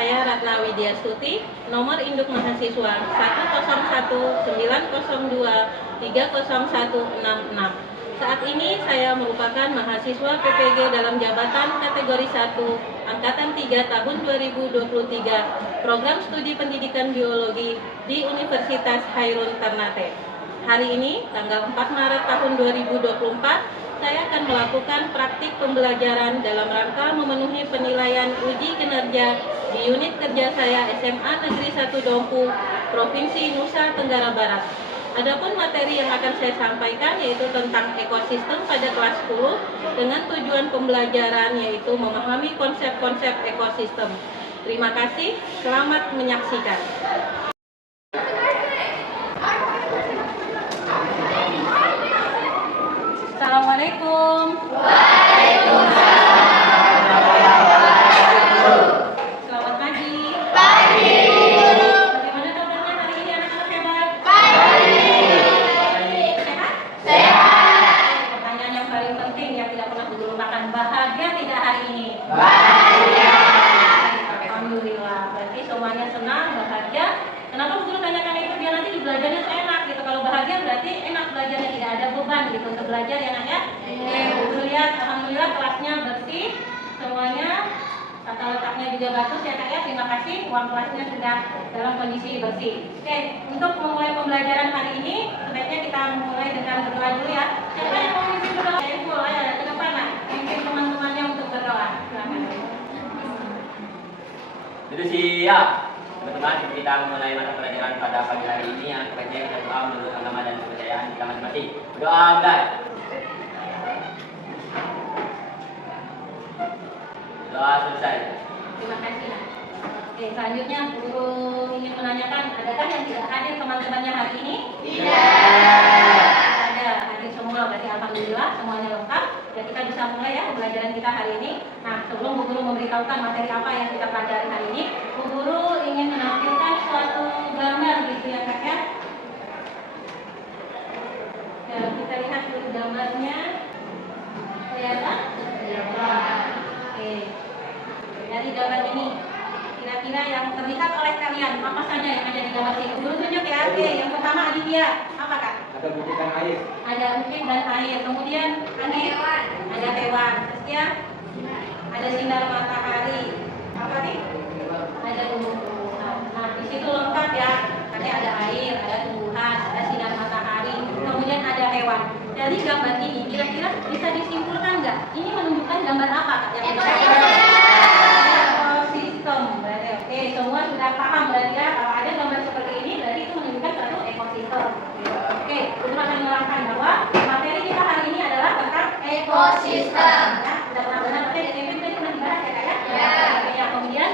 saya Ratna Widyastuti, nomor induk mahasiswa 1019002300166. Saat ini saya merupakan mahasiswa PPG dalam jabatan kategori 1 Angkatan 3 tahun 2023 Program Studi Pendidikan Biologi di Universitas Hairun Ternate. Hari ini, tanggal 4 Maret tahun 2024, saya akan melakukan praktik pembelajaran dalam rangka memenuhi penilaian uji kinerja di unit kerja saya SMA Negeri 1 Dompu, Provinsi Nusa Tenggara Barat. Adapun materi yang akan saya sampaikan yaitu tentang ekosistem pada kelas 10 dengan tujuan pembelajaran yaitu memahami konsep-konsep ekosistem. Terima kasih, selamat menyaksikan. Assalamualaikum. Selamat pagi. Bagaimana kabarnya hari ini anak-anak hebat? Sehat? Pertanyaan yang paling penting yang tidak pernah dilupakan, bahagia tidak hari ini? Bahagia. Alhamdulillah. Berarti semuanya senang, bahagia. Kenapa guru tanyakan itu? Biar nanti di belajarnya tuh enak gitu. Kalau bahagia berarti enak belajarnya, tidak ada beban gitu untuk belajar ya nak ya. Guru lihat, alhamdulillah kelasnya bersih semuanya, tata letaknya juga bagus ya kak ya. Terima kasih, ruang kelasnya sudah dalam kondisi bersih. Oke, untuk memulai pembelajaran hari ini sebaiknya kita mulai dengan berdoa dulu ya. Siapa yang mau memimpin berdoa? Ayo ke depan lah, pimpin teman-temannya untuk berdoa. Silakan. Sudah siap. Teman-teman, kita mulai mata pelajaran pada pagi hari ini yang sebaiknya kita doa menurut agama dan kepercayaan kita masing-masing. Berdoa mulai. Doa selesai. Terima kasih. Oke, selanjutnya guru ingin menanyakan, adakah yang tidak hadir teman-temannya hari ini? Tidak. Ada, hadir semua, berarti alhamdulillah semuanya lengkap. Dan kita bisa mulai ya pembelajaran kita hari ini. Nah, sebelum Bu Guru memberitahukan materi apa yang kita pelajari hari ini, Bu Guru ingin menampilkan suatu gambar gitu ya kak ya. Ya, kita lihat dulu gambarnya. Kelihatan? Oke. Dari gambar ini, kira-kira yang terlihat oleh kalian apa saja yang ada di gambar ini? Guru tunjuk ya. Oke, yang pertama Aditya, apa kak? Ada bukit dan air. Ada bukit dan air. Kemudian ada hewan. Terus ya, ada sinar matahari. Apa nih? Ada tumbuhan. Nah, di situ lengkap ya. Ada air, ada tumbuhan, ada sinar matahari. Kemudian ada hewan. Dari gambar ini, kira-kira bisa disimpulkan nggak? Ini menunjukkan gambar apa kak? Yang bisa ekosistem. Berarti oke, semua sudah paham berarti ya. Kalau ada gambar seperti ini, berarti itu menunjukkan suatu ekosistem. Oke, Guru akan menerangkan bahwa materi kita hari ini adalah tentang ekosistem. Ya, sudah pernah dengar materi dari SMP tadi pernah dibahas ya kak ya? Ya. Kemudian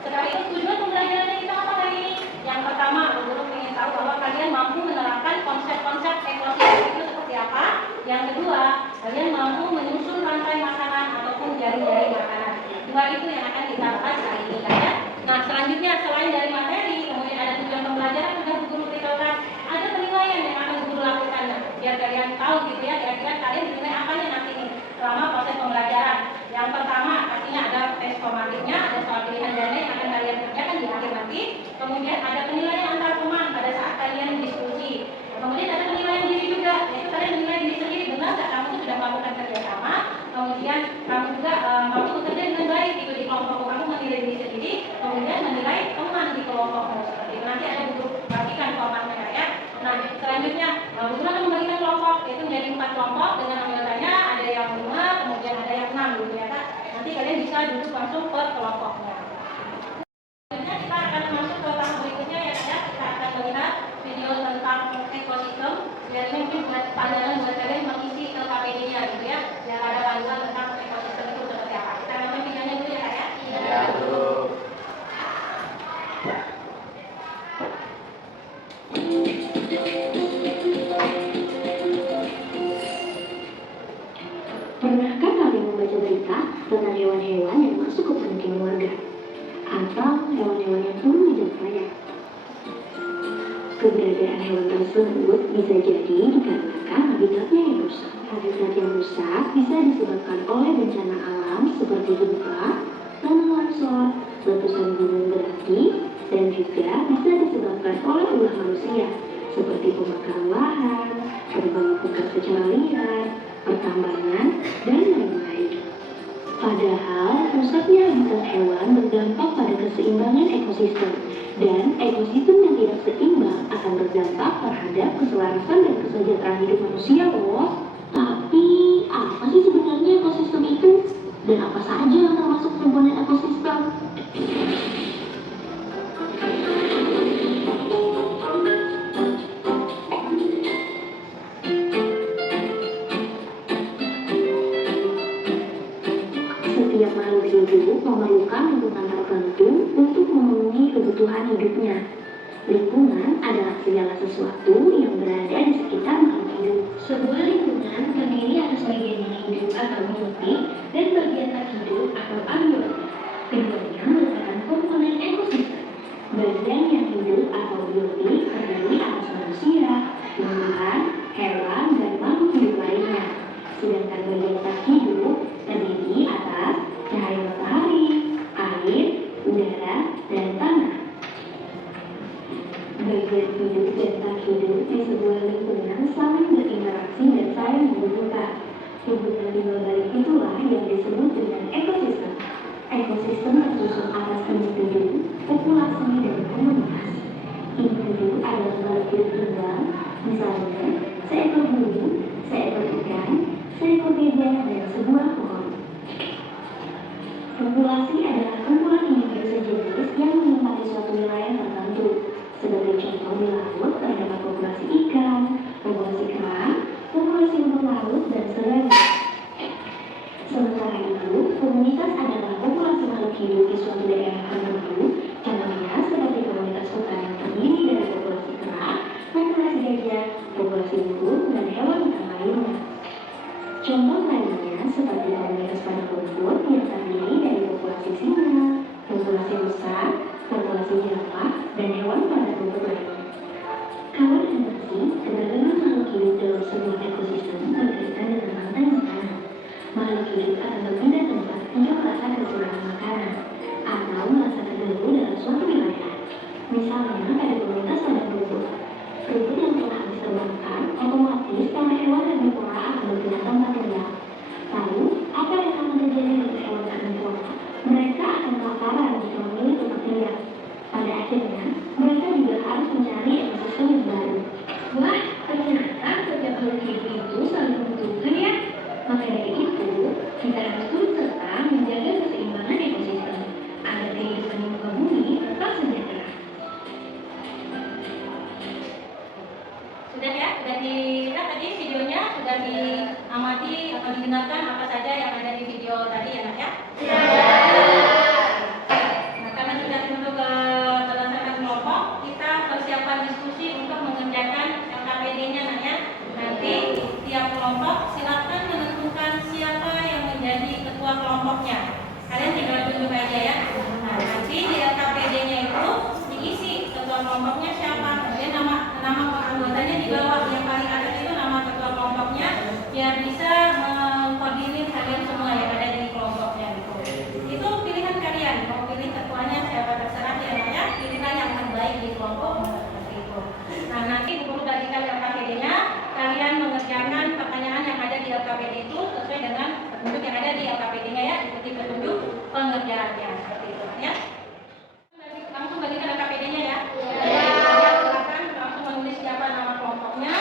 setelah itu tujuan pembelajarannya kita apa hari ini? Yang pertama, Guru ingin tahu bahwa kalian mampu menerapkan konsep-konsep ekosistem itu seperti apa. Yang kedua, kalian mampu menyusun rantai makanan ataupun jaring-jaring makanan. Dua itu yang akan kita bahas hari ini kan ya. Nah, selanjutnya selain dari materi, kemudian ada tujuan pembelajaran sudah Guru beritahukan. Ada penilaian yang akan Guru lakukan. Nah, biar kalian tahu gitu ya, kira-kira kalian dinilai apanya nanti nih selama proses pembelajaran. Yang pertama, pastinya ada tes formatifnya, ada soal pilihan ganda yang akan kalian kerjakan di akhir nanti. Kemudian ada penilaian antar teman pada saat kalian diskusi. Kemudian ada penilaian diri juga, yaitu kalian menilai diri sendiri, benar nggak kamu tuh sudah melakukan kerjasama. Kemudian kamu juga mampu bekerja dengan baik gitu di kelompokmu, kamu menilai diri sendiri, kemudian menilai teman di kelompokmu seperti itu. Nanti ada buku perhatikan formatnya ya. Nah, selanjutnya Guru akan membagikan kelompok, yaitu menjadi 4 kelompok dengan anggotanya, ada yang 5, kemudian ada yang 6 gitu ya kak. Nanti kalian bisa duduk langsung per kelompoknya. Selanjutnya kita akan masuk ke tahap berikutnya ya kak. Kita akan melihat video tentang ekosistem. Dan ini mungkin buat pandangan buat kalian mengisi LKPD-nya gitu ya. Yang ada panduan tentang ekosistem itu seperti apa. Kita nonton videonya dulu ya kak ya. Ya, dulu. Pernahkah kalian membaca berita tentang hewan-hewan yang masuk ke permukiman warga? Atau hewan-hewan yang turun di jalan raya? Keberadaan hewan tersebut bisa jadi dikarenakan habitatnya yang rusak. Habitat yang rusak bisa disebabkan oleh bencana alam seperti gempa, tanah longsor, letusan gunung berapi, dan juga bisa disebabkan oleh ulah manusia, seperti pembakaran lahan, penggunaan secara liar, pertambangan, dan lain-lain. Padahal, rusaknya habitat hewan berdampak pada keseimbangan ekosistem, dan ekosistem yang tidak seimbang akan berdampak terhadap keselarasan dan kesejahteraan hidup manusia loh. Tapi, apa sih sebenarnya ekosistem itu? Dan apa saja yang termasuk komponen ekosistem? Setiap makhluk hidup memerlukan lingkungan tertentu untuk memenuhi kebutuhan hidupnya. Lingkungan adalah segala sesuatu yang berada di sekitar makhluk hidup. Sebuah lingkungan terdiri atas bagian yang hidup atau biotik dan bagian tak hidup atau abiotik. Keduanya merupakan komponen ekosistem. Bagian yang hidup atau biotik terdiri atas manusia, tumbuhan, hewan, dan makhluk hidup lainnya. Sedangkan bagian tak hidup terdiri atas cahaya matahari, air, udara, dan tanah. Bagian hidup dan tak hidup di sebuah lingkungan saling berinteraksi dan saling membutuhkan. Hubungan timbal balik itulah yang disebut dengan ekosistem. Ekosistem tersusun atas individu, populasi, dan komunitas. Individu adalah makhluk hidup tunggal, misalnya seekor burung, seekor ikan, seekor gajah, dan sebuah pohon. Populasi adalah kumpulan individu sejenis yang menempati suatu wilayah tertentu. Sebagai contoh di laut terdapat populasi ikan, populasi kerang, populasi rumput laut, dan sebagainya. Sementara itu, komunitas adalah populasi makhluk hidup di suatu daerah tertentu. Contohnya seperti komunitas hutan yang terdiri dari populasi kera, populasi gajah, populasi burung, dan hewan hutan lainnya. Contoh lainnya seperti komunitas pada rumput yang terdiri dari populasi singa, populasi rusa, populasi jerapah, dan hewan pada rumput lainnya. Kawan interaksi, keberagaman makhluk hidup dalam sebuah ekosistem berkaitan dengan rantai makanan. Makhluk hidup akan berpindah tempat jika merasa kekurangan makanan atau merasa terganggu dalam suatu wilayah. Misalnya pada komunitas pada rumput. Rumput yang telah habis terbakar, otomatis para hewan herbivora akan berpindah tempat tinggal. Lalu, apa yang akan terjadi dengan hewan herbivora? Mereka akan kelaparan jika memilih tempat tinggal. Pada akhirnya, mereka juga harus mencari ekosistem yang baru. Wah, ternyata setiap makhluk hidup itu saling membutuhkan ya. Maka dari itu, kita harus turut serta menjaga keseimbangan ekosistem agar kehidupan di muka bumi tetap sejahtera. Sudah ya, sudah dilihat tadi videonya, sudah diamati atau didengarkan apa saja yang ada di video tadi ya nak ya? Nah, karena sudah masuk ke berdasarkan kelompok, kita persiapan diskusi untuk mengerjakan LKPD-nya nak ya. Nanti tiap kelompok silakan menentukan siapa yang menjadi ketua kelompoknya. Kalian tinggal tunjuk aja ya. Nah, nanti di LKPD-nya itu diisi ketua kelompoknya siapa. Kemudian nama anggotanya di bawah, yang paling atas itu nama ketua kelompoknya, biar bisa mengkoordinir kalian semua yang ada di kelompoknya gitu. Itu pilihan kalian, mau pilih ketuanya siapa terserah ya, namanya pilihan yang terbaik di kelompok seperti itu. Nah, nanti guru bagikan LKPD-nya, kalian mengerjakan pertanyaan yang ada di LKPD itu sesuai dengan petunjuk yang ada di LKPD-nya ya, ikuti petunjuk pengerjaannya seperti itu ya. Langsung bagikan LKPD-nya ya. Silakan langsung menulis siapa nama kelompoknya,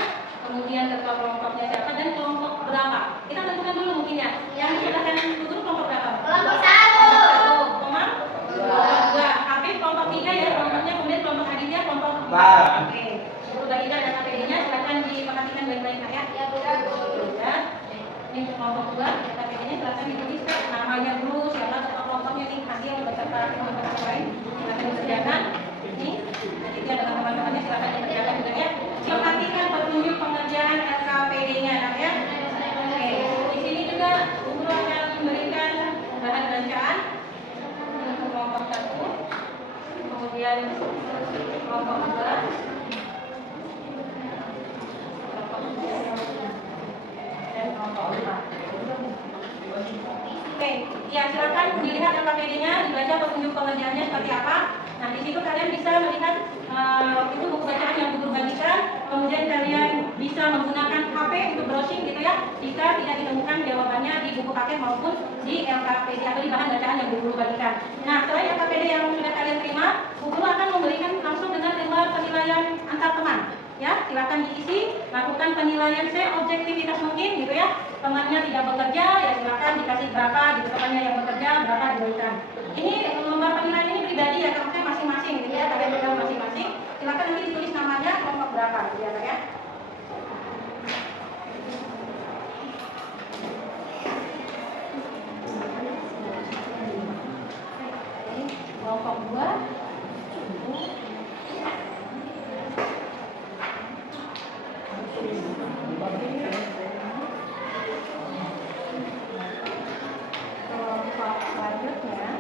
kemudian ketua kelompoknya siapa dan kelompok berapa. Kita tentukan dulu mungkin ya. Yang silakan tutup kelompok berapa? Kelompok 1. Komang? Kelompok 2. Habib kelompok 3 ya kelompoknya, kemudian kelompok Aditya kelompok 4. Oke. Guru bagikan LKPD-nya silakan diperhatikan baik-baik ya. Ya, sudah. Ini untuk kelompok 2, LKPD-nya silakan dituliskan namanya dulu, siapa ketua kelompoknya nih, hasil beserta kelompok lain. Silakan dikerjakan. Ini Aditya dengan teman-temannya silakan dikerjakan juga ya. Perhatikan petunjuk pengerjaan LKPD-nya ya. Oke. Di sini juga guru akan memberikan bahan bacaan untuk kelompok 1, kemudian kelompok 2, kelompok 3, dan kelompok 4. Oke. Ya, silakan dilihat LKPD-nya, dibaca petunjuk pengerjaannya seperti apa. Nah, di situ kalian bisa melihat itu buku bacaan yang guru bagikan. Kemudian kalian bisa menggunakan HP untuk browsing gitu ya, jika tidak ditemukan jawabannya di buku paket maupun di LKPD atau di bahan bacaan yang guru bagikan. Nah, selain LKPD yang sudah kalian terima, Bu Guru akan memberikan langsung dengan lembar penilaian antar teman. Ya, silakan diisi, lakukan penilaian seobjektivitas mungkin gitu ya. Temannya tidak bekerja, ya silakan dikasih berapa, gitu temannya yang bekerja berapa diberikan. Ini lembar penilaian ini pribadi ya, kelompoknya masing-masing gitu ya, kalian pegang masing-masing. Silakan nanti ditulis namanya kelompok berapa gitu ya, Kak ya. Kelompok 2 selanjutnya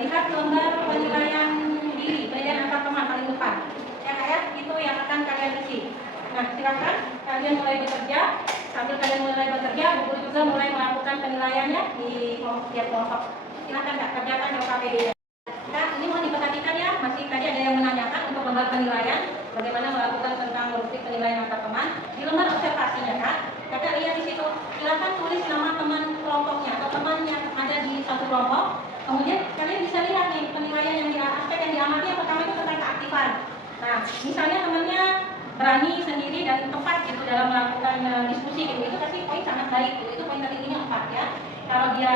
lihat lembar penilaian diri, penilaian antar teman paling depan ya Kak ya, itu yang akan kalian isi. Nah, silakan kalian mulai bekerja. Sambil kalian mulai bekerja, Bu Guru juga mulai melakukan penilaiannya di tiap kelompok. Silakan Kak, kerjakan LKPD-nya. Nah, ini mohon diperhatikan ya, masih tadi ada yang menanyakan untuk lembar penilaian, bagaimana melakukan tentang rubrik penilaian antar teman. Di lembar observasinya Kak, Kakak lihat di situ, silakan tulis nama teman kelompoknya atau teman yang ada di satu kelompok. Kemudian kalian bisa lihat nih penilaian yang aspek yang diamati yang pertama itu tentang keaktifan. Nah, misalnya temannya berani sendiri dan tepat gitu dalam melakukan diskusi gitu, itu pasti poin sangat baik gitu. Itu poin tertingginya 4 ya. Kalau dia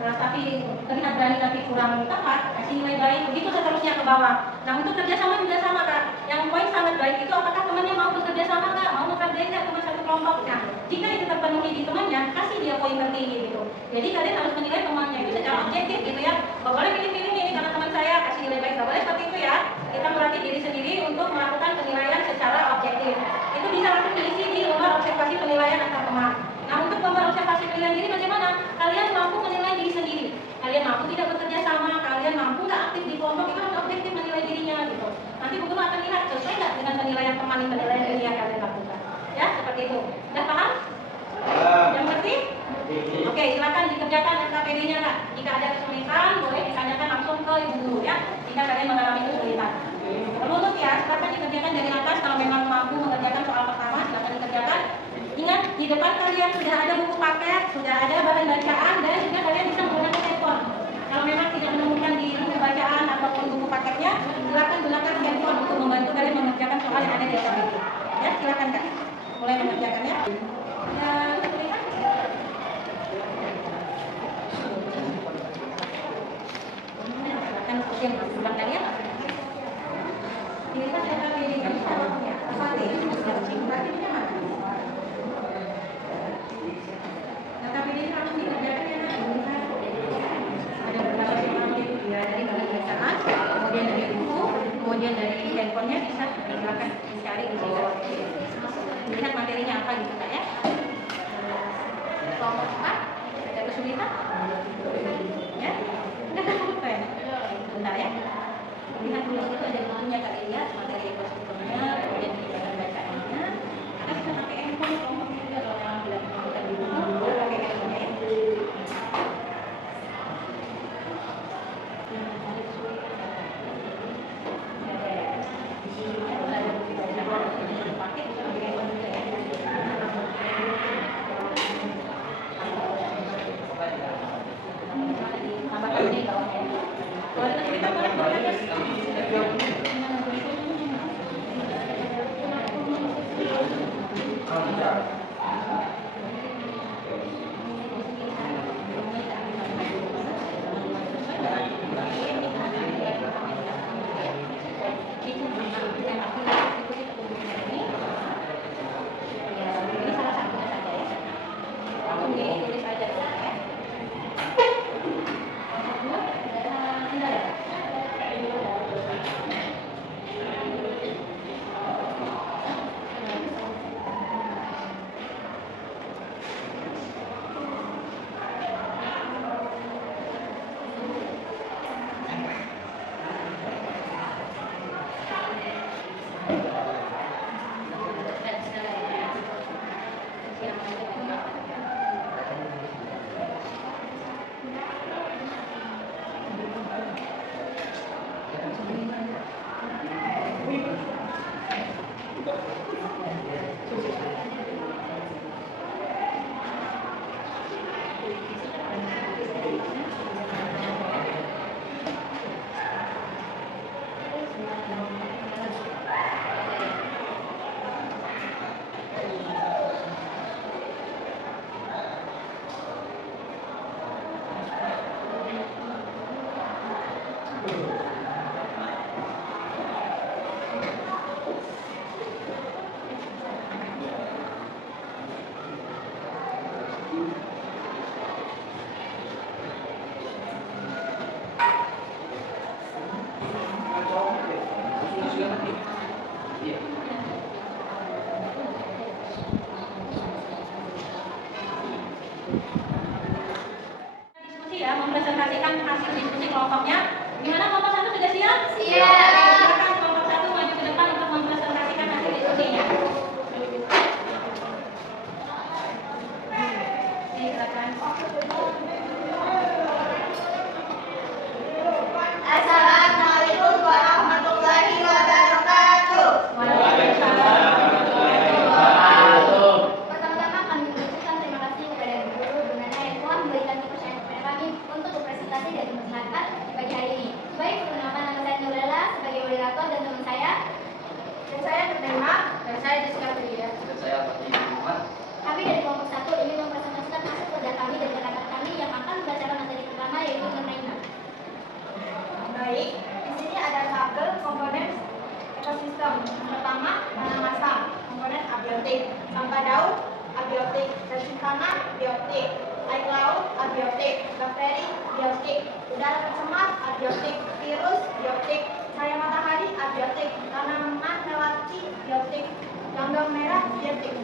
tapi terlihat berani tapi kurang tepat, kasih nilai baik, begitu seterusnya ke bawah. Nah, untuk kerjasama juga sama Kak. Yang poin sangat baik itu apakah temannya mau bekerja sama nggak, mau ngerjain nggak teman satu kelompok. Nah, jika itu terpenuhi di temannya, kasih dia poin tertinggi gitu. Jadi kalian harus menilai temannya itu secara objektif gitu ya. Nggak boleh pilih-pilih ini karena teman saya kasih nilai baik, nggak boleh seperti itu ya. Kita melatih diri sendiri untuk melakukan penilaian secara objektif. Itu bisa langsung diisi di lembar observasi penilaian antar teman. Nah, untuk lembar observasi penilaian diri bagaimana? Kalian mampu menilai diri sendiri. Kalian mampu tidak bekerja sama, kalian mampu nggak aktif di kelompok, itu harus objektif menilai dirinya gitu. Nanti Bu Guru akan lihat sesuai nggak dengan penilaian teman yang penilaian diri yang kalian lakukan. Ya, seperti itu. Sudah paham? Yang ngerti? Oke, silakan dikerjakan LKPD-nya Kak. Jika ada kesulitan, boleh ditanyakan langsung ke Ibu Guru ya. Jika kalian mengalami kesulitan. Runut ya, silakan dikerjakan dari atas. Kalau memang mampu mengerjakan soal pertama, silakan dikerjakan. Ingat, di depan kalian sudah ada buku paket, sudah ada bahan bacaan, dan juga kalian bisa menggunakan handphone. Kalau memang tidak menemukan di buku bacaan ataupun buku paketnya, silakan gunakan handphone untuk membantu kalian mengerjakan soal yang ada di LKPD. Ya, silakan Kak. Mulai mengerjakannya. Dan kesulitan? Silakan ujian ulang kalian. Dilihat LKPD-nya sama punya. Apa sih? Berarti ini mana? LKPD ini langsung dikerjakan ya Nak. Ada beberapa soal ya, dari bahan bacaan, kemudian dari buku, kemudian dari handphonenya bisa silakan dicari di situ. Lihat materinya apa gitu Kak ya. Kelompok 4, ada kesulitan? Ya? Enggak apa-apa ya? Bentar ya. Lihat dulu itu ada bukunya Kak lihat, materi ekosistemnya, kemudian di bahan bacaannya. Kita bisa pakai handphone kelompok juga kalau memang tidak menemukan di buku, pakai handphone ya. Kalau ada kesulitan boleh. ya mempresentasikan hasil diskusi kelompoknya. Gimana kelompok 1 sudah siap? Siap. Oke, silakan kelompok 1 maju ke depan untuk mempresentasikan hasil diskusinya. Oke, silakan. Assalamualaikum warahmatullahi wabarakatuh. Waalaikumsalam. Pertama-tama kami mengucapkan terima kasih kepada guru Nana yang telah memberikan kepercayaan kepada kami untuk berpresentasi dan memperkenalkan di pagi hari ini. Baik, perkenalkan nama saya Nurlela sebagai moderator dan teman saya. Dan saya Nurlela dan saya Jessica Filia. Dan saya Fatih Muhammad. Kami dari kelompok 1 ingin mempresentasikan hasil kerja kami dan rekan kami yang akan membacakan materi pertama yaitu mengenai NAM. Baik, di sini ada tabel komponen ekosistem. Yang pertama, tanah masam, komponen abiotik, sampah daun, abiotik, zat tanah, biotik, air laut, abiotik, bakteri, biotik, udara tercemar, abiotik, virus, biotik, cahaya matahari, abiotik, tanaman melati, biotik, lambang merah, biotik.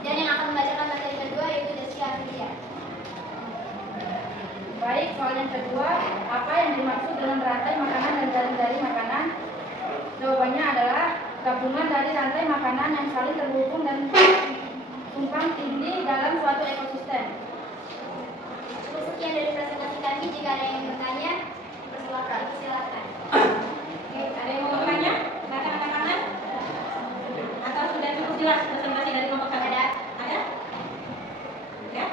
Dan yang akan membacakan materi kedua yaitu Desia Filia. Baik, soal yang kedua, apa yang dimaksud dengan rantai makanan dan jaring-jaring makanan? Jawabannya adalah gabungan dari rantai makanan yang saling terhubung dan tumpang tindih dalam suatu ekosistem. Cukup sekian dari presentasi kami. Jika ada yang bertanya, silakan. Oke, ada yang mau bertanya? Silakan angkat tangan. Atau sudah cukup jelas presentasi dari kelompok 1? Ada? Ya?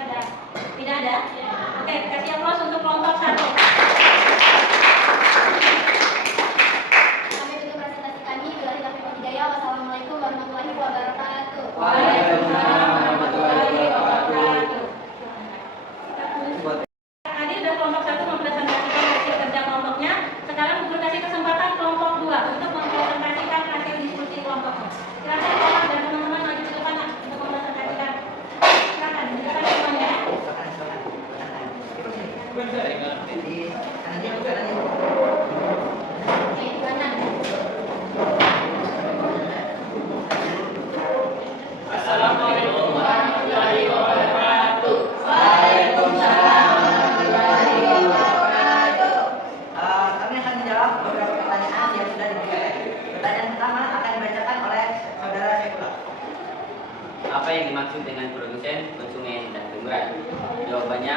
Ada? Tidak ada? Oke, kasih aplaus untuk kelompok 1. Kami tutup presentasi kami. Billahi taufiq wal hidayah. Wassalamualaikum warahmatullahi wabarakatuh. Waalaikumsalam warahmatullahi wabarakatuh. Tadi sudah kelompok 1 mempresentasikan hasil kerja kelompoknya. Sekarang guru kasih kesempatan kelompok 2 untuk mempresentasikan hasil diskusi kelompoknya. Silakan kelompok dan teman-teman maju ke depan untuk mempresentasikan. Silakan semuanya. Oke, kanan. Assalamualaikum warahmatullahi wabarakatuh. Kami akan menjawab beberapa pertanyaan yang sudah diberikan. Pertanyaan pertama akan dibacakan oleh saudara Syaifullah. Apa yang dimaksud dengan produsen, konsumen, dan penggerak? Jawabannya,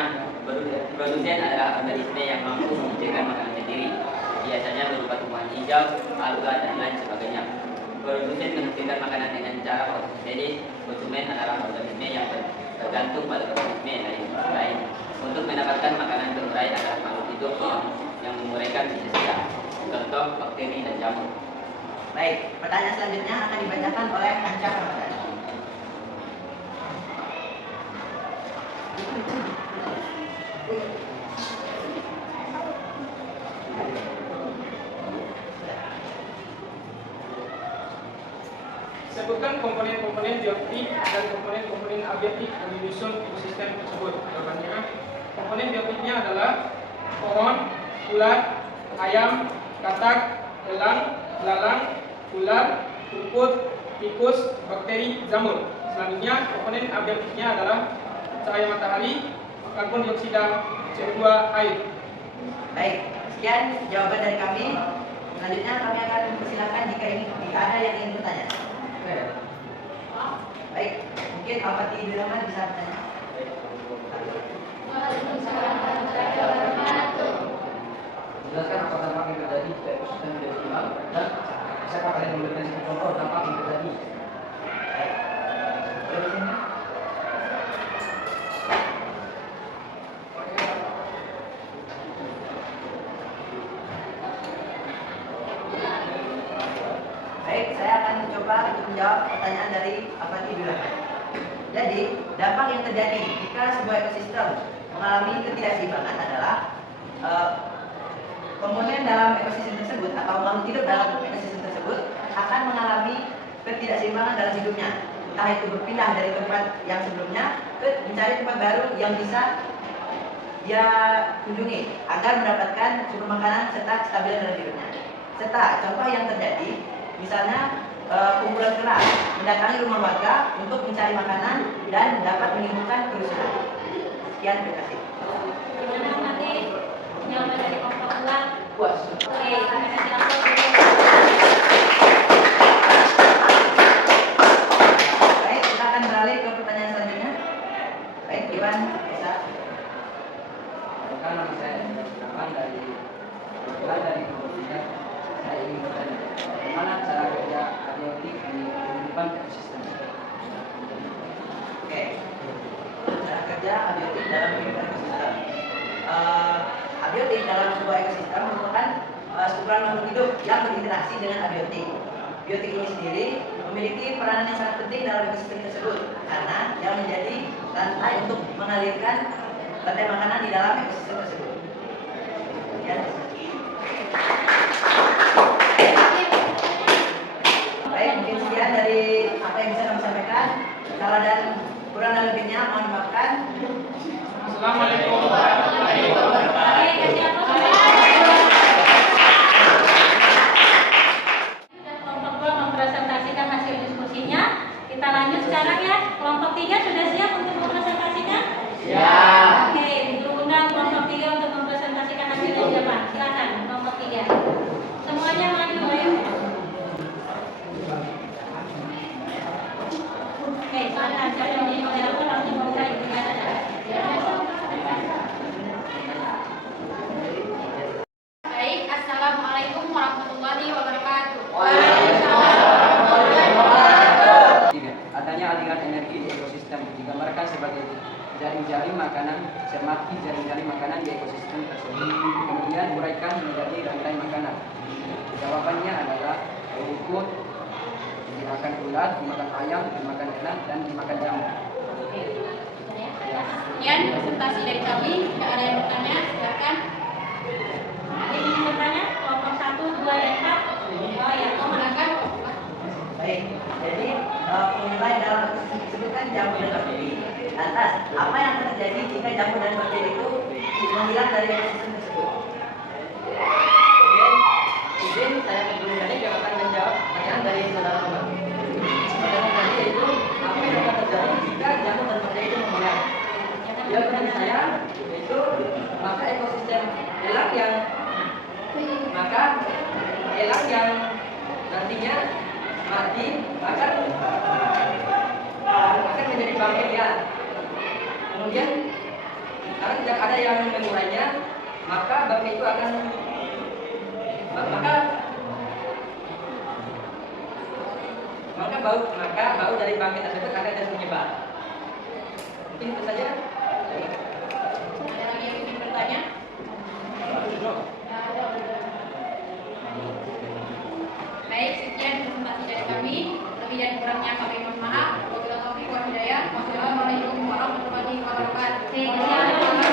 produsen adalah organisme yang mampu menyediakan makanan sendiri, biasanya berupa tumbuhan hijau, alga, dan lain sebagainya. Produsen menghasilkan makanan dengan cara fotosintesis. Konsumen adalah organisme yang tergantung pada organisme lain. Untuk mendapatkan makanan berurai adalah makhluk hidup yang menguraikan sisa-sisa. Contoh, bakteri dan jamur. Baik, pertanyaan selanjutnya akan dibacakan oleh Anca Ramadhan. Sebutkan komponen-komponen biotik dan komponen-komponen abiotik yang menyusun ekosistem tersebut. Jawabannya, komponen biotiknya adalah pohon, ulat, ayam, katak, elang, belalang, ular, rumput, tikus, bakteri, jamur. Selanjutnya, komponen abiotiknya adalah cahaya matahari, karbon dioksida, CO2, air. Baik, sekian jawaban dari kami. Selanjutnya kami akan mempersilahkan jika ada yang ingin bertanya. Baik, mungkin Al-Fatih Ibnu Rahman bisa bertanya. Waalaikumsalam warahmatullahi wabarakatuh. Jelaskan apa dampak yang terjadi jika ekosistem tidak seimbang dan siapa kalian memberikan contoh dampak yang terjadi. Boleh di sini? Baik, saya akan mencoba untuk menjawab pertanyaan dari Al-Fatih Ibnu Rahman. Jadi, dampak yang terjadi jika sebuah ekosistem mengalami ketidakseimbangan adalah komponen dalam ekosistem tersebut atau makhluk hidup dalam ekosistem tersebut akan mengalami ketidakseimbangan dalam hidupnya. Entah itu berpindah dari tempat yang sebelumnya ke mencari tempat baru yang bisa dia kunjungi agar mendapatkan sumber makanan serta kestabilan dalam hidupnya. Serta contoh yang terjadi, misalnya kumpulan kera mendatangi rumah warga untuk mencari makanan dan dapat menimbulkan kerusuhan. Sekian, terima kasih. Gimana nanti jawaban dari kelompok ulat? Puas. Oke, kami kasih aplaus dulu. Baik, kita akan beralih ke pertanyaan selanjutnya. Baik, Iwan, bisa. Kan nama saya Rahman dari kelompok 3. Saya ingin bertanya, bagaimana cara kerja abiotik di kehidupan ekosistem? Oke, cara kerja abiotik dalam kehidupan ekosistem. Abiotik dalam sebuah ekosistem merupakan sekumpulan makhluk hidup yang berinteraksi dengan abiotik. Biotik ini sendiri memiliki peranan yang sangat penting dalam ekosistem tersebut karena yang menjadi rantai untuk mengalirkan rantai makanan di dalam ekosistem tersebut. Ya. Baik, mungkin sekian dari apa yang bisa kami sampaikan. Salah dan kurang dan lebihnya mohon dimaafkan. Assalamualaikum warahmatullahi wabarakatuh. Oke, kasih aplaus. Sudah kelompok 2 mempresentasikan hasil diskusinya. Kita lanjut sekarang ya. Kelompok 3 sudah siap untuk mempresentasikan? Siap. Oke, diundang kelompok 3 untuk mempresentasikan hasilnya di depan. Silakan kelompok 3. Semuanya maju ayo. Oke, silakan. Siapa yang menjadi moderator langsung membuka ibunya saja. Baik, assalamualaikum warahmatullahi wabarakatuh. Tiga, adanya aliran energi di ekosistem digambarkan sebagai jaring-jaring makanan, cermati jaring-jaring makanan di ekosistem tersebut. Kemudian uraikan menjadi rantai makanan. Jawabannya adalah rumput, dimakan ulat, dimakan ayam, dimakan elang, dan dimakan jamur. Sekian presentasi dari kami. Jika ada yang bertanya, silakan. Ada yang ingin bertanya? Kelompok 1, 2, dan 4. Oh ya, Silakan. Baik, jadi penilai dalam ekosistem tersebut kan jamur dan bakteri. Lantas, apa yang akan terjadi jika jamur dan bakteri itu menghilang dari ekosistem tersebut? Oke, izin saya sebelumnya yang akan menjawab pertanyaan dari saudara Rahman. Pertanyaan tadi yaitu apa yang akan terjadi jika jamur dan bakteri itu menghilang? Jawaban saya yaitu maka ekosistem elang yang nantinya mati akan menjadi bangkai liar. Kemudian karena tidak ada yang mengurainya, maka bangkai itu akan bau dari bangkai tersebut akan terus menyebar. Mungkin itu saja. Ada lagi yang ingin bertanya? Baik, sekian presentasi dari kami. Lebih dan kurangnya kami mohon maaf. Wabillahi taufiq wal hidayah. Wassalamualaikum warahmatullahi wabarakatuh. Oke, kasih aplaus.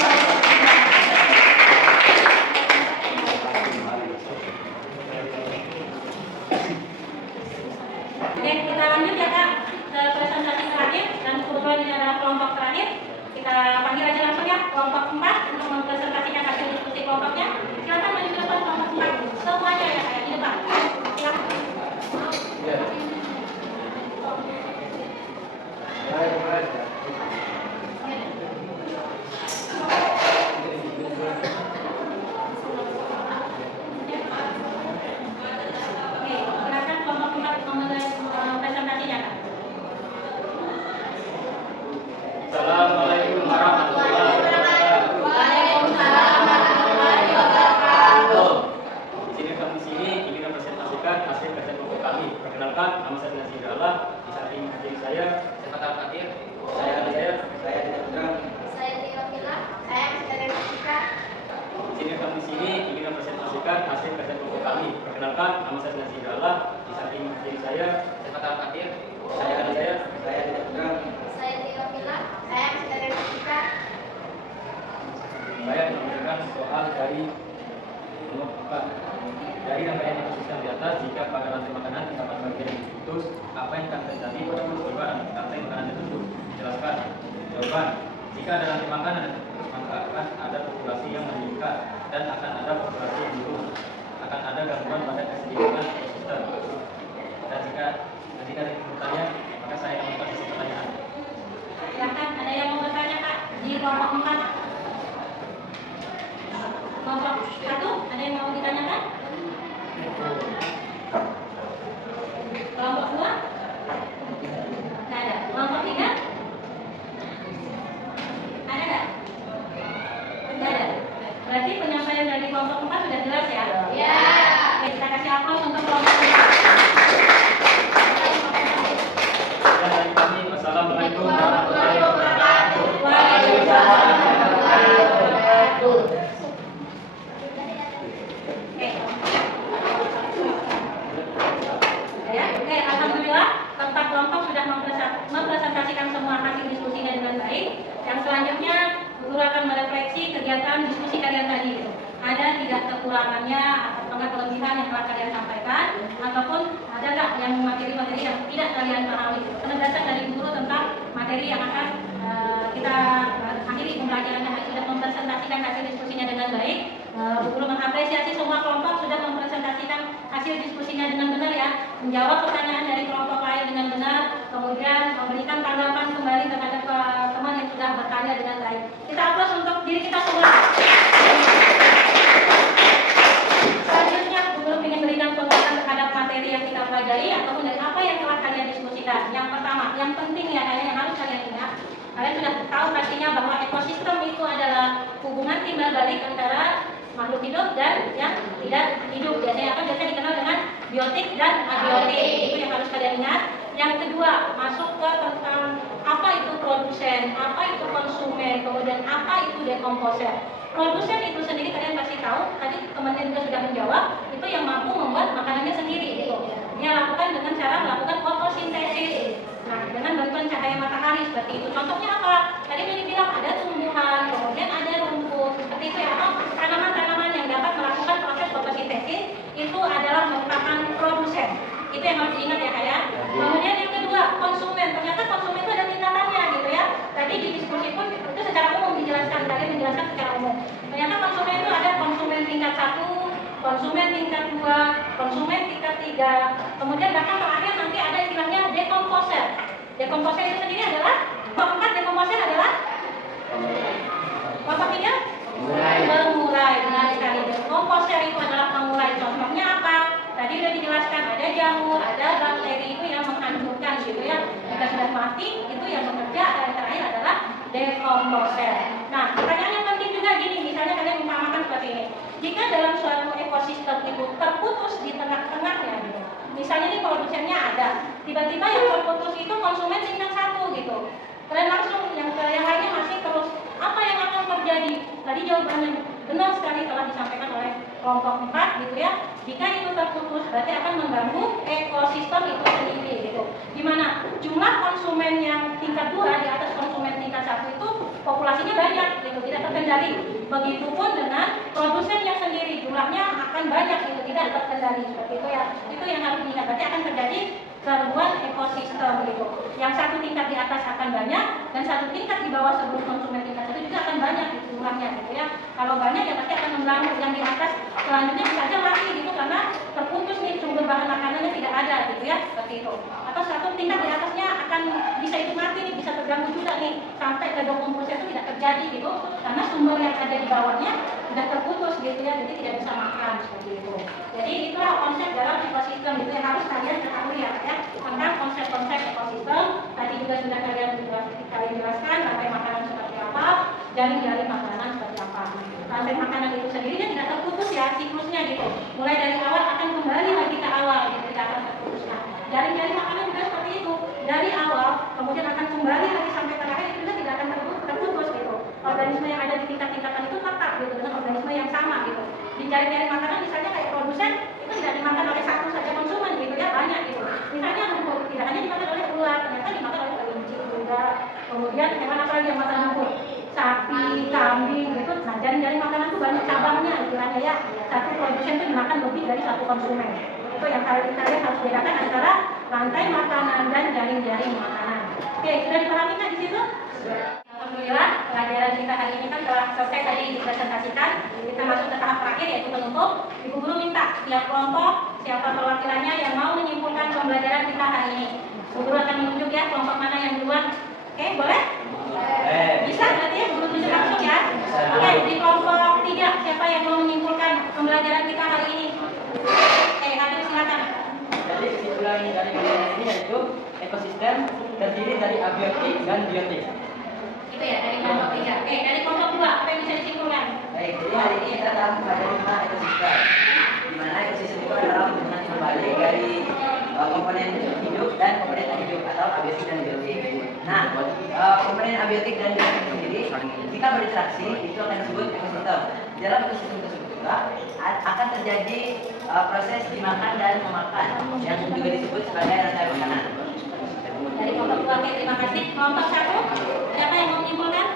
Oke, kita lanjut ya Kak ke presentasi terakhir dan kebetulan ini adalah kelompok terakhir. Kita panggil aja langsung ya kelompok 4 untuk mempresentasikan hasil diskusi kelompoknya. Silakan maju ke depan kelompok 4. Semuanya ya Kak di depan. Silakan. Oke, silakan kelompok 4 memulai presentasinya Kak. Assalamualaikum warahmatullahi wabarakatuh. Waalaikumsalam warahmatullahi wabarakatuh. Di sini ingin mempresentasikan hasil kerja kelompok kami. Perkenalkan, nama saya Nasir Allah. Di samping diri saya Fatal Fatir. Saya Dita Putra. Saya Tio Vila. Saya Mr. Fisika. Di sini ingin mempresentasikan hasil kerja kelompok kami. Perkenalkan, nama saya Nasir Allah. Di samping diri saya Fatal Fatir. Saya Dita Putra. Saya Tio Vila. Saya Mr. Fisika. Saya menunjukkan soal dari nomor 4. Dari rangkaian ekosistem di atas, jika pada rantai makanan terdapat bagian yang diputus, apa yang akan terjadi pada peristiwa rantai makanan tersebut? Jelaskan. Jawaban. Jika ada rantai makanan yang terputus, maka akan ada populasi yang meningkat dan akan ada populasi yang turun. Akan ada gangguan pada keseimbangan ekosistem. Dan jika bertanya, maka saya akan membuka sesi pertanyaan. Silakan, ada yang mau bertanya Kak di kelompok 4. kelompok 4 sudah jelas ya? Ya. Oke, kita kasih aplaus untuk kelompok 4. dari kami. Wassalamualaikum warahmatullahi wabarakatuh. Waalaikumsalam warahmatullahi wabarakatuh. Ya, oke, alhamdulillah keempat kelompok sudah mempresentasikan semua hasil diskusinya dengan baik. Yang selanjutnya guru akan merefleksi kegiatan diskusi kalian tadi. Ada tidak kekurangannya atau kelebihan yang telah kalian sampaikan, ataupun ada nggak yang materi-materi yang tidak kalian pahami. Penegasan dari guru tentang materi yang akan kita akhiri pembelajarannya. Sudah mempresentasikan hasil diskusinya dengan baik. Bu Guru mengapresiasi semua kelompok sudah mempresentasikan hasil diskusinya dengan benar ya, menjawab pertanyaan dari kelompok lain dengan benar, kemudian memberikan tanggapan kembali terhadap teman yang sudah berkarya dengan baik. Kita aplaus untuk diri kita semua. Selanjutnya Bu Guru ingin berikan penguatan terhadap materi yang kita pelajari ataupun dari apa yang telah kalian diskusikan. Yang pertama, yang penting ya kalian yang harus kalian ingat, kalian sudah tahu pastinya bahwa ekosistem itu adalah hubungan timbal balik antara makhluk hidup dan yang tidak hidup. Biasanya dikenal dengan biotik dan abiotik. Itu yang harus kalian ingat. Yang kedua, masuk ke tentang apa itu produsen, apa itu konsumen, kemudian apa itu dekomposer. Produsen itu sendiri kalian pasti tahu, tadi teman-teman juga sudah menjawab, itu yang mampu membuat makanannya sendiri gitu. Dia lakukan dengan cara melakukan fotosintesis. Nah, dengan bantuan cahaya matahari seperti itu. Contohnya apa? Tadi sudah dibilang ada tumbuhan, kemudian ada rumput, seperti itu ya. Atau tanaman-tanaman yang dapat melakukan proses fotosintesis itu adalah merupakan produsen. Itu yang harus diingat ya Kak ya. Kemudian yang kedua, konsumen. Ternyata konsumen itu ada tingkatannya gitu ya. Tadi di diskusi pun itu secara umum dijelaskan, kalian menjelaskan secara umum. Ternyata konsumen itu ada konsumen tingkat 1, konsumen tingkat 2, konsumen tingkat 3, kemudian bahkan terakhir nanti ada istilahnya dekomposer. Dekomposer itu sendiri adalah, keempat dekomposer adalah kelompok 3? Pengurai. Benar sekali. Dekomposer itu adalah pengurai. Contohnya apa? Tadi sudah dijelaskan, ada jamur, ada bakteri itu yang menghancurkan gitu ya. Jika sudah mati, itu yang bekerja yang terakhir adalah dekomposer. Nah, pertanyaan yang penting juga gini, misalnya kalian mengumpamakan seperti ini. Jika dalam suatu ekosistem itu terputus di tengah-tengahnya gitu. Misalnya ini produsennya ada, tiba-tiba yang terputus itu konsumen tingkat 1 gitu. Kalian langsung yang lainnya masih terus, apa yang akan terjadi? Tadi jawabannya benar sekali telah disampaikan oleh kelompok 4 gitu ya. Jika itu terputus berarti akan mengganggu ekosistem itu sendiri gitu. Dimana jumlah konsumen yang tingkat 2 di atas konsumen tingkat 1 itu populasinya banyak gitu, tidak terkendali. Begitupun dengan produsen yang sendiri jumlahnya akan banyak gitu, tidak terkendali seperti itu ya. Itu yang harus diingat, berarti akan terjadi gangguan ekosistem gitu. Yang satu tingkat di atas akan banyak dan satu tingkat di bawah sebelum konsumen tingkat itu juga akan banyak gitu, jumlahnya gitu ya. Kalau banyak ya pasti akan mengganggu yang di atas, selanjutnya bisa aja mati gitu karena terputus nih sumber bahan makanannya tidak ada gitu ya, seperti itu. Atau satu tingkat di atasnya akan bisa itu mati nih, bisa terganggu juga nih sampai ke dekomposisi itu tidak terjadi gitu karena sumber yang ada di bawahnya sudah terputus gitu ya, jadi tidak bisa makan seperti itu. Jadi itulah konsep dalam ekosistem itu yang harus kalian ketahui ya, tentang konsep-konsep ekosistem. Tadi juga sudah kalian jelaskan rantai makanan seperti apa, jaring-jaring makanan seperti apa. Rantai makanan itu sendiri tidak terputus ya siklusnya gitu. Mulai dari awal akan kembali lagi ke awal gitu, tidak akan terputus. Nah, jaring-jaring makanan juga seperti itu. Dari awal kemudian akan kembali lagi sampai terakhir itu juga tidak akan terputus gitu. Organisme yang ada di tingkat-tingkatan itu tetap gitu dengan organisme yang sama gitu. Di jaring-jaring makanan misalnya kayak produsen itu tidak dimakan oleh satu saja konsumen gitu ya, banyak gitu. Misalnya rumput tidak hanya dimakan oleh ular, ternyata dimakan oleh kelinci juga. Kemudian hewan apa lagi yang makan rumput? Sapi, kambing gitu. Nah, jaring-jaring makanan itu banyak cabangnya istilahnya ya. Satu produsen itu dimakan lebih dari satu konsumen. Itu yang kalian harus bedakan antara rantai makanan dan jaring-jaring makanan. Oke, sudah dipahami nggak di situ? Alhamdulillah, pelajaran kita hari ini kan telah selesai tadi dipresentasikan. Kita masuk ke tahap terakhir yaitu penutup. Ibu Guru minta setiap kelompok, siapa perwakilannya yang mau menyimpulkan pembelajaran kita hari ini. Ibu Guru akan menunjuk ya kelompok mana yang duluan. Oke, boleh? Bisa berarti ya, Guru tunjuk langsung ya. Oke, di kelompok 3 siapa yang mau menyimpulkan pembelajaran kita hari ini? Oke, Hadir silakan. Jadi kesimpulan dari pembelajaran ini yaitu ekosistem terdiri dari abiotik dan biotik. Itu ya dari kelompok 3. Oke, dari kelompok 2 apa yang bisa disimpulkan? Baik, jadi hari ini kita telah mempelajari tentang abiotik dan biotik. Nah, komponen abiotik dan biotik sendiri, jika berinteraksi itu akan disebut ekosistem. Dalam ekosistem tersebut juga akan terjadi proses dimakan dan memakan yang juga disebut sebagai rantai makanan. Dari kelompok 2, oke, terima kasih. Kelompok 1, siapa yang mau menyimpulkan?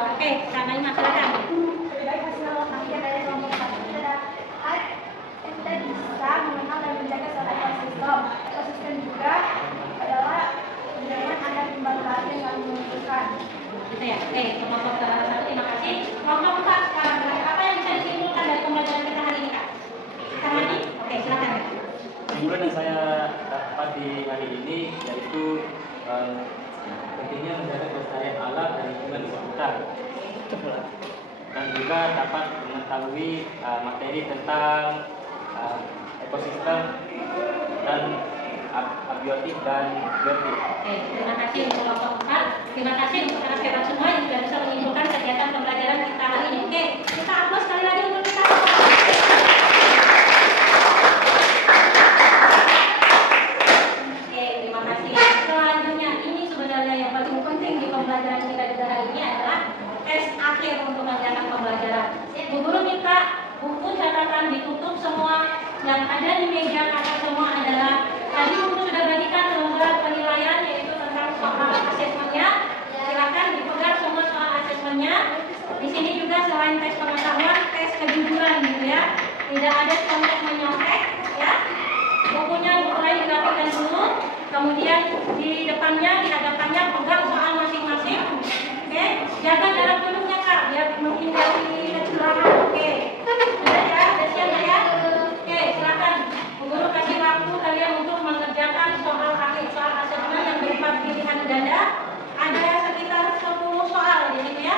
Oke, Kak Naima, silakan. Lebih baik hasil akhir dari kelompok 1 adalah kita bisa mengenal dan menjaga suatu ekosistem. Ekosistem juga adalah keberadaan ada kembang api yang saling menentukan. Gitu ya. Oke, kelompok 1, terima kasih. Kelompok 4 sekarang, apa yang bisa disimpulkan dari pembelajaran kita hari ini, Kak? Kak Hadi? Oke, silakan, Kak. Kesimpulan yang saya dapat di hari ini yaitu pentingnya menjaga kelestarian alam dan lingkungan di sekitar, dan juga dapat mengetahui materi tentang ekosistem dan abiotik dan biotik. Oke, terima kasih untuk kelompok 4. Terima kasih untuk anak hebat semua yang sudah bisa menyimpulkan kegiatan pembelajaran kita hari ini. Oke, kita aplaus sekali lagi untuk kita. Oke, terima kasih. Selanjutnya, ini sebenarnya yang paling penting di pembelajaran kita juga hari ini adalah tes akhir untuk mengerjakan pembelajaran. Bu guru minta buku catatan ditutup semua, yang ada di meja kakak semua adalah tadi Bu guru sudah bagikan lembar penilaian yaitu tentang soal asesmennya. Silakan dipegang semua soal asesmennya. Di sini juga selain tes pengetahuan, tes kejujuran gitu ya. Tidak ada contek menyontek ya. Bukunya mulai dirapikan dulu. Kemudian di depannya, di hadapannya pegang soal masing-masing. Oke, jaga jarak duduknya Kak, biar menghindari kecelakaan. Oke, sudah ya, sudah siap ya? Oke, silakan. Bu guru kasih waktu kalian untuk mengerjakan soal akhir, soal asesmen yang berupa pilihan ganda. Ada sekitar 10 soal di sini ya.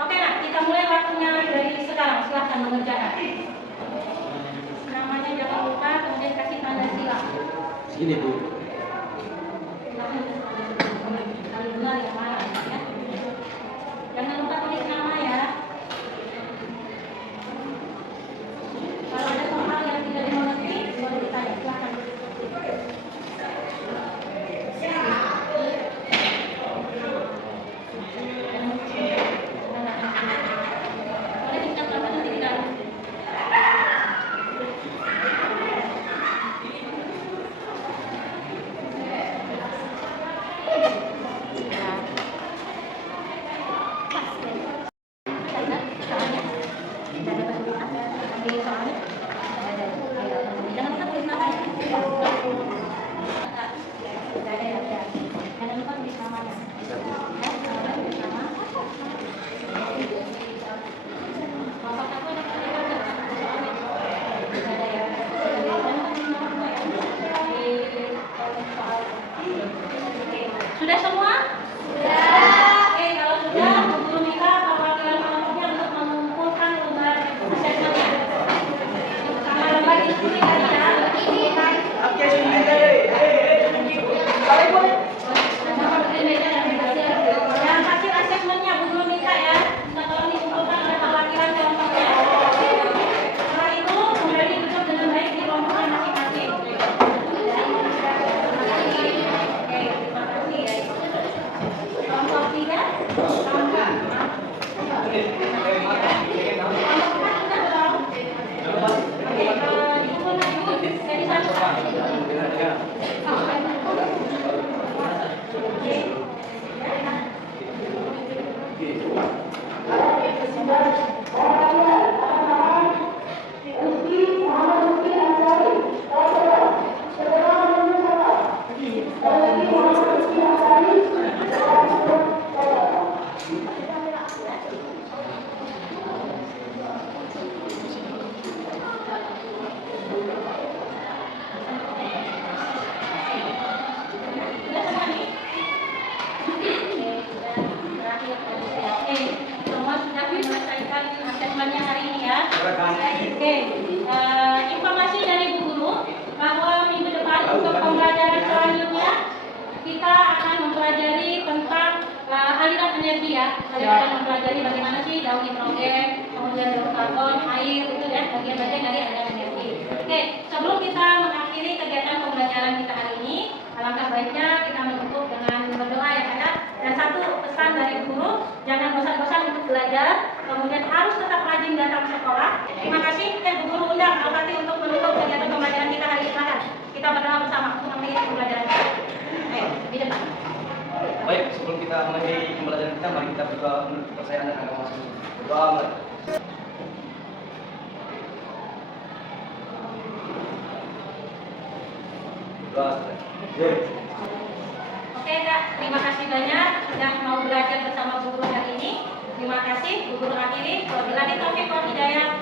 Oke, nah kita mulai waktunya dari sekarang. Silakan mengerjakan. Namanya jangan lupa, kemudian kasih tanda sila. Sini Bu. Benar yang mana ya? Jangan lupa tulis nama ya. Kalau ada soal yang tidak dimengerti, boleh ditanya. Silakan. Boleh dicatat nanti di dalam. Sudah semua? Sudah. Oke, kalau sudah, Bu guru minta perwakilan kelompoknya untuk mengumpulkan lembar asesmennya. Sama lembar diskusi tadi ya. Oke, sudah. Dan hasil asesmennya Bu guru minta ya. Minta tolong dikumpulkan oleh perwakilan kelompoknya. Setelah itu kembali duduk dengan baik di kelompoknya masing-masing. Oke, terima kasih ya. Kelompok 3, kelompok 4. Kelompok 4 sudah belum? Oke, dikumpulkan dulu dari satu-satu. Sudah semua nih? Oke, semua sudah menyelesaikan asesmennya hari ini ya. Oke, informasi dari Bu guru bahwa minggu depan untuk pembelajaran selanjutnya kita akan mempelajari tentang aliran energi ya. Kalian akan mempelajari bagaimana sih daun hidrogen, kemudian daun karbon, air itu ya, bagian-bagian dari aliran energi. Oke, sebelum kita mengakhiri kegiatan pembelajaran kita hari ini, Alangkah baiknya kita menutup dengan berdoa ya Kak ya. Dan satu pesan dari guru, jangan bosan-bosan untuk belajar, kemudian harus tetap rajin datang sekolah. Terima kasih. Bu Guru undang Al-Fatih untuk menutup kegiatan pembelajaran kita hari ini. Kita berdoa bersama untuk mengakhiri pembelajaran kita. Ayo, di depan. Baik, sebelum kita mengakhiri pembelajaran kita, mari kita berdoa menurut kepercayaan dan agama masing-masing. Berdoa, mari. Berdoa. Oke Kak, terima kasih banyak sudah mau belajar bersama Bu Guru hari ini. Terima kasih, Bu Guru akhiri. Wabillahi taufiq wal hidayah.